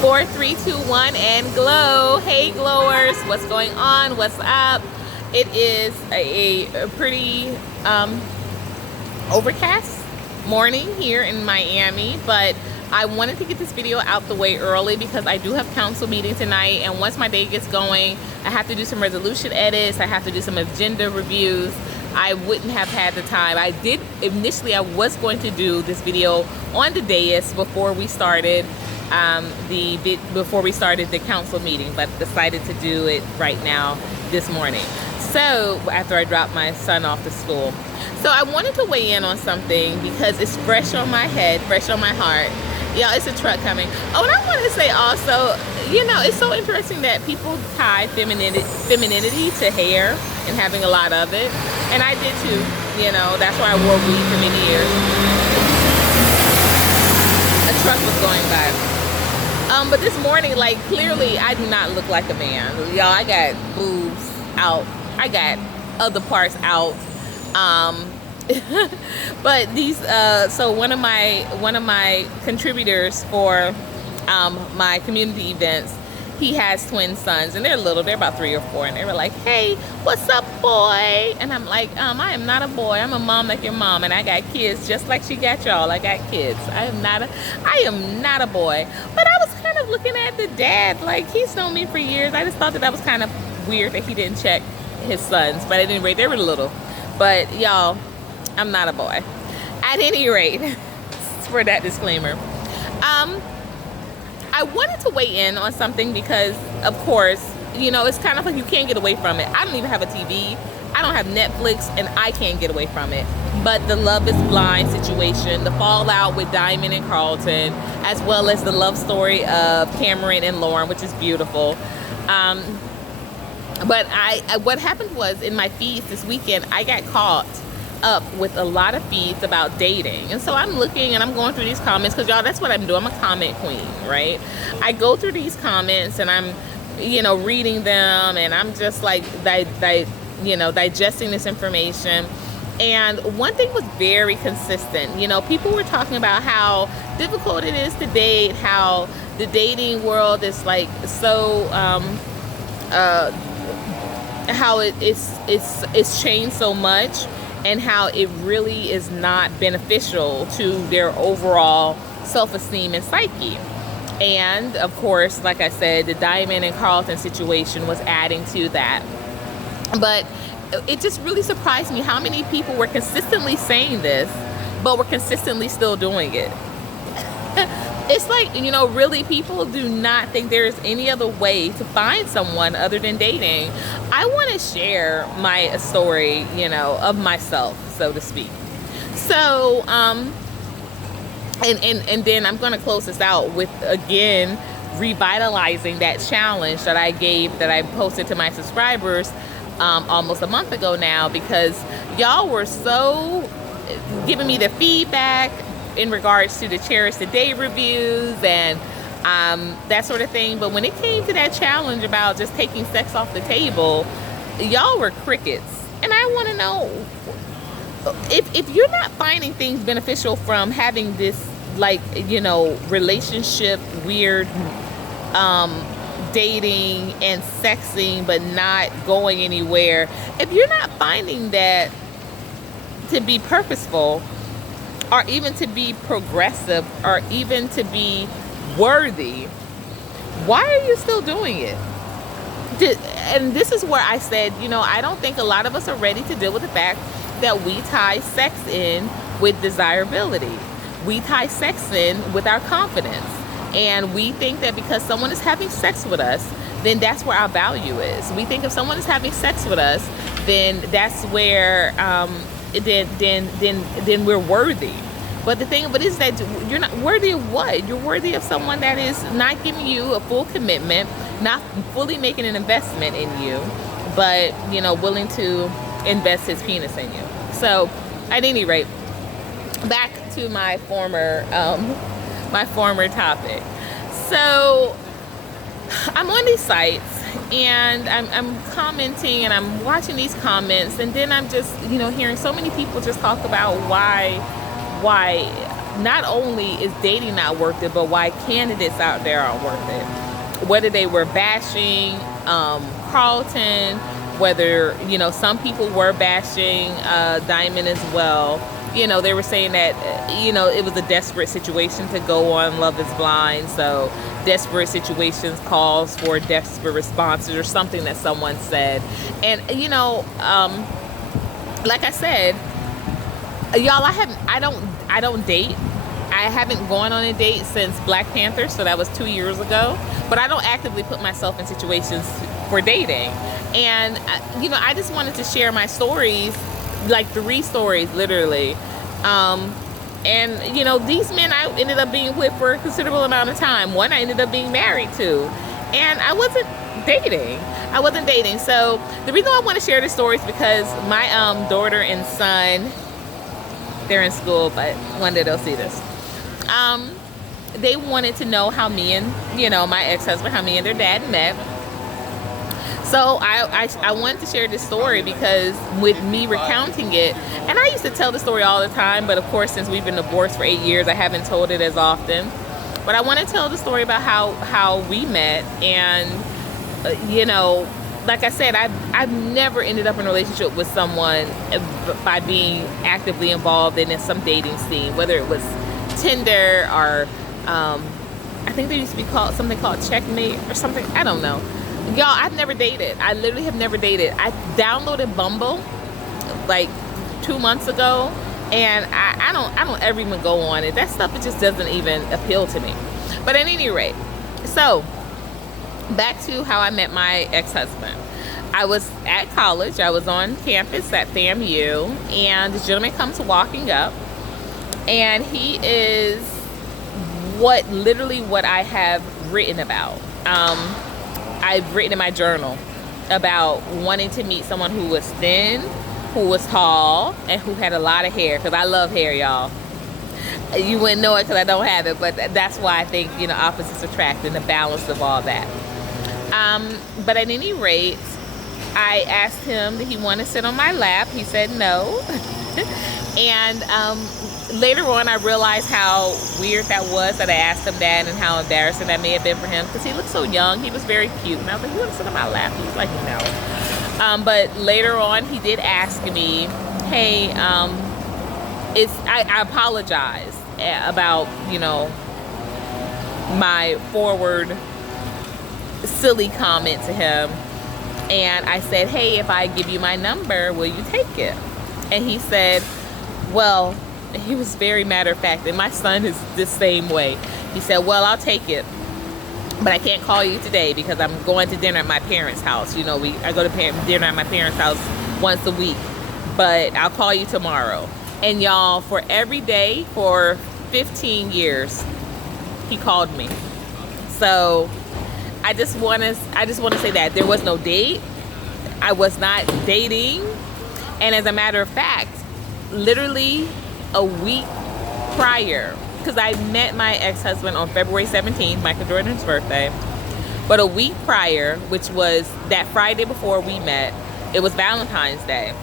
4, 3, 2, 1, and glow. Hey glowers, what's going on? What's up? It is a pretty overcast morning here in Miami, but I wanted to get this video out the way early because I do have council meeting tonight, and once my day gets going, I have to do some resolution edits, I have to do some agenda reviews. I wouldn't have had the time. I was going to do this video on the dais before we started the council meeting, but decided to do it right now this morning. So after I dropped my son off to school. So I wanted to weigh in on something because it's fresh on my head, fresh on my heart. Yeah, it's a truck coming. Oh, and I wanted to say also, you know, it's so interesting that people tie femininity to hair and having a lot of it. And I did too, you know, that's why I wore weave for many years. A truck was going by. But this morning, like, clearly I do not look like a man. Y'all, I got boobs out. I got other parts out. But these, so one of my contributors for my community events, he has twin sons, and they're little, they're about 3 or 4, and they were like, hey, what's up, boy? And I'm like, I am not a boy, I'm a mom like your mom, and I got kids just like she got y'all. I got kids. I am not a boy. But I was kind of looking at the dad, like, he's known me for years. I just thought that was kind of weird that he didn't check his sons, but at any rate, they were little. But y'all, I'm not a boy. At any rate, for that disclaimer. I wanted to weigh in on something because, of course, you know, it's kind of like you can't get away from it. I don't even have a TV. I don't have Netflix, and I can't get away from it. But the Love is Blind situation, the fallout with Diamond and Carlton, as well as the love story of Cameron and Lauren, which is beautiful. But what happened was, in my feeds this weekend, I got caught up with a lot of feeds about dating, and so I'm looking and I'm going through these comments because, y'all, that's what I'm doing. I'm a comment queen, right? I go through these comments and I'm, you know, reading them, and I'm just like digesting this information. And one thing was very consistent. You know, people were talking about how difficult it is to date, how the dating world is like so how it's changed so much, and how it really is not beneficial to their overall self-esteem and psyche. And of course, like I said, the Diamond and Carlton situation was adding to that. But it just really surprised me how many people were consistently saying this, but were consistently still doing it. It's like, you know, really, people do not think there is any other way to find someone other than dating. I want to share my story, you know, of myself, so to speak. So, and then I'm going to close this out with, again, revitalizing that challenge that I posted to my subscribers almost a month ago now, because y'all were so giving me the feedback in regards to the Cherish the Day reviews and that sort of thing. But when it came to that challenge about just taking sex off the table, y'all were crickets. And I want to know, if you're not finding things beneficial from having this, like, you know, relationship, weird dating and sexing but not going anywhere, if you're not finding that to be purposeful, or even to be progressive, or even to be worthy, why are you still doing it? And this is where I said, you know, I don't think a lot of us are ready to deal with the fact that we tie sex in with desirability. We tie sex in with our confidence. And we think that because someone is having sex with us, then that's where our value is. We think if someone is having sex with us, then that's where then we're worthy. But the thing of it is that you're not worthy of what? You're worthy of someone that is not giving you a full commitment, not fully making an investment in you, but, you know, willing to invest his penis in you. So at any rate, back to my former topic. So I'm on these sites, and I'm commenting, and I'm watching these comments, and then I'm just, you know, hearing so many people just talk about why not only is dating not worth it, but why candidates out there aren't worth it. Whether they were bashing Carlton, whether, you know, some people were bashing Diamond as well. You know, they were saying that, you know, it was a desperate situation to go on Love is Blind. So desperate situations calls for desperate responses, or something that someone said. And, you know, like I said, y'all, I don't date. I haven't gone on a date since Black Panther, so that was 2 years ago. But I don't actively put myself in situations for dating. And, you know, I just wanted to share my stories, like 3 stories, literally. And, you know, these men I ended up being with for a considerable amount of time. One I ended up being married to. And I wasn't dating. So the reason why I want to share this story is because my daughter and son, they're in school, but one day they'll see this. They wanted to know how me and, you know, my ex-husband, how me and their dad met. So I wanted to share this story because with me recounting it, and I used to tell the story all the time, but of course, since we've been divorced for 8 years, I haven't told it as often. But I want to tell the story about how we met. And, you know, like I said, I've never ended up in a relationship with someone by being actively involved in some dating scene, whether it was Tinder or I think there used to be something called Checkmate or something. I don't know. Y'all, I've never dated. I literally have never dated. I downloaded Bumble like 2 months ago, and I don't ever even go on it. That stuff, it just doesn't even appeal to me. But at any rate, so back to how I met my ex-husband. I was at college. I was on campus at FAMU, and this gentleman comes walking up, and he is literally what I have written about. I've written in my journal about wanting to meet someone who was thin, who was tall, and who had a lot of hair, because I love hair, y'all. You wouldn't know it because I don't have it, but that's why I think, you know, opposites attract, and the balance of all that. But at any rate, I asked him that he wanted to sit on my lap. He said no. And later on, I realized how weird that was, that I asked him that, and how embarrassing that may have been for him, because he looked so young. He was very cute, and I was like, you want to sit on my lap? He was like, no. But later on, he did ask me, hey, I apologize about, you know, my forward silly comment to him. And I said, hey, if I give you my number, will you take it? And he said, well, he was very matter of fact, and my son is the same way. He said, well, I'll take it, but I can't call you today because I'm going to dinner at my parents' house. You know, I go to dinner at my parents' house once a week, but I'll call you tomorrow. And y'all, for every day for 15 years, he called me. So I just want to say that there was no date. I was not dating. And as a matter of fact, literally a week prior, because I met my ex-husband on February 17th, Michael Jordan's birthday. But a week prior, which was that Friday before we met, it was Valentine's Day.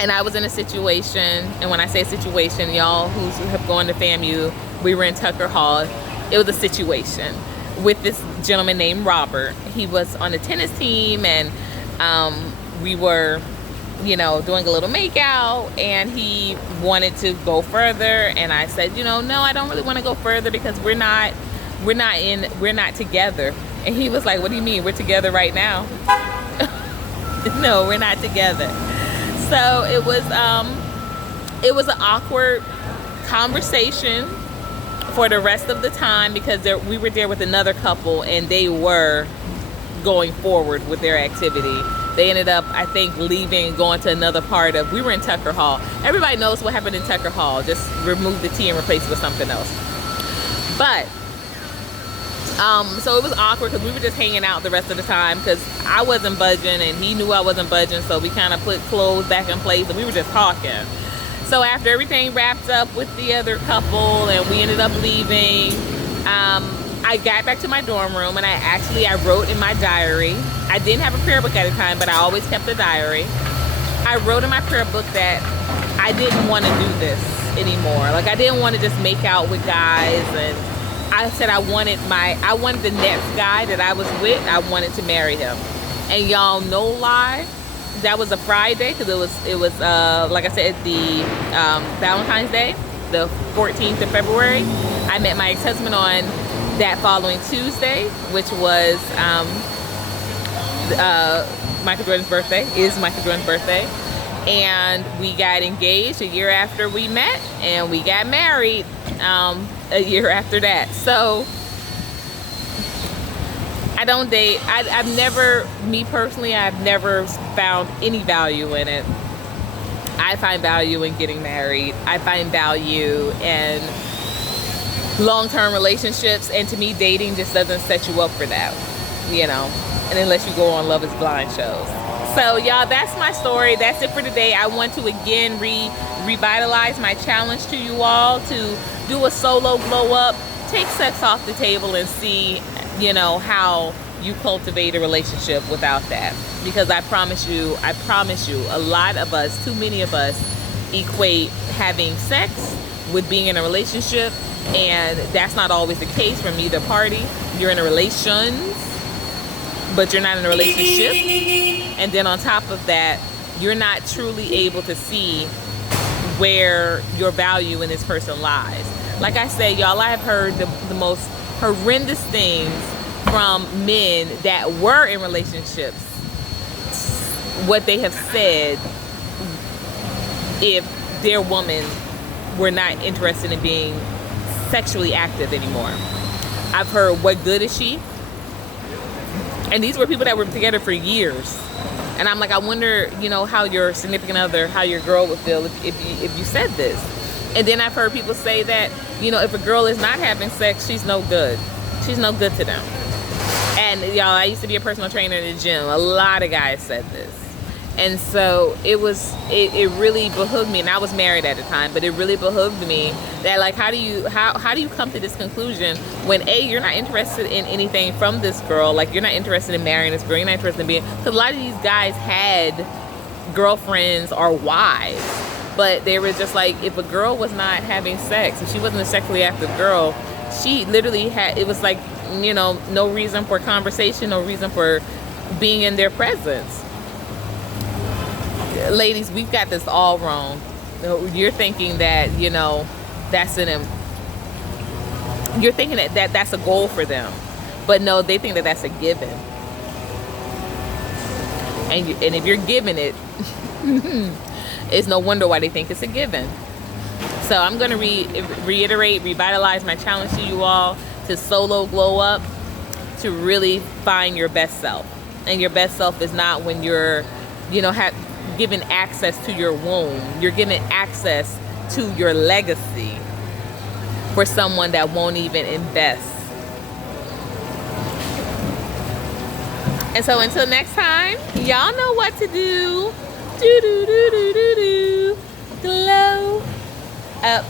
And I was in a situation, and when I say situation, y'all who have gone to FAMU, we were in Tucker Hall. It was a situation with this gentleman named Robert. He was on the tennis team, and we were, you know, doing a little makeout, and he wanted to go further, and I said, you know, no, I don't really want to go further because we're not together. And he was like, what do you mean? We're together right now. No, we're not together. So it was an awkward conversation for the rest of the time, because we were there with another couple, and they were going forward with their activity. They ended up, I think, leaving and going to another part of, we were in Tucker Hall. Everybody knows what happened in Tucker Hall. Just remove the T and replace it with something else. But, so it was awkward because we were just hanging out the rest of the time, because I wasn't budging and he knew I wasn't budging, so we kind of put clothes back in place and we were just talking. So after everything wrapped up with the other couple and we ended up leaving, I got back to my dorm room, and I wrote in my diary. I didn't have a prayer book at the time, but I always kept a diary. I wrote in my prayer book that I didn't want to do this. anymore. Like, I didn't want to just make out with guys, and I said I wanted the next guy that I was with, I wanted to marry him. And y'all, no lie, that was a Friday, because it was like I said, the Valentine's Day, the 14th of February. I met my ex-husband on that following Tuesday, which was Michael Jordan's birthday, is Michael Jordan's birthday. And we got engaged a year after we met, and we got married a year after that. So I don't date. I've never, me personally, I've never found any value in it. I find value in getting married. I find value in long-term relationships, and to me, dating just doesn't set you up for that, you know, and unless you go on Love is Blind shows. So y'all, that's my story. That's it for today. I want to again revitalize my challenge to you all to do a solo glow up, take sex off the table, and see, you know, how you cultivate a relationship without that. Because I promise you, a lot of us, too many of us, equate having sex with being in a relationship, and that's not always the case from either party. You're in a relations, but you're not in a relationship. And then on top of that, you're not truly able to see where your value in this person lies. Like I said, y'all, I have heard the most horrendous things from men that were in relationships, what they have said if their woman were not interested in being sexually active anymore. I've heard, what good is she? And these were people that were together for years. And I'm like, I wonder, you know, how your significant other, how your girl would feel if you said this. And then I've heard people say that, you know, if a girl is not having sex, she's no good. She's no good to them. And y'all, I used to be a personal trainer in the gym. A lot of guys said this. And so it really behooved me, and I was married at the time, but it really behooved me that, like, how do you come to this conclusion when A, you're not interested in anything from this girl, like you're not interested in marrying this girl, you're not interested in being, because a lot of these guys had girlfriends or wives, but they were just like, if a girl was not having sex, if she wasn't a sexually active girl, she literally had, it was like, you know, no reason for conversation, no reason for being in their presence. Ladies, we've got this all wrong. You're thinking that, you know, that's in them. You're thinking that that's a goal for them. But no, they think that that's a given. And if you're giving it, it's no wonder why they think it's a given. So I'm going to reiterate, revitalize my challenge to you all to solo glow up, to really find your best self. And your best self is not when you're, you know, given access to your womb. You're given access to your legacy for someone that won't even invest. And so until next time, y'all know what to do. Do do do do do do. Glow up.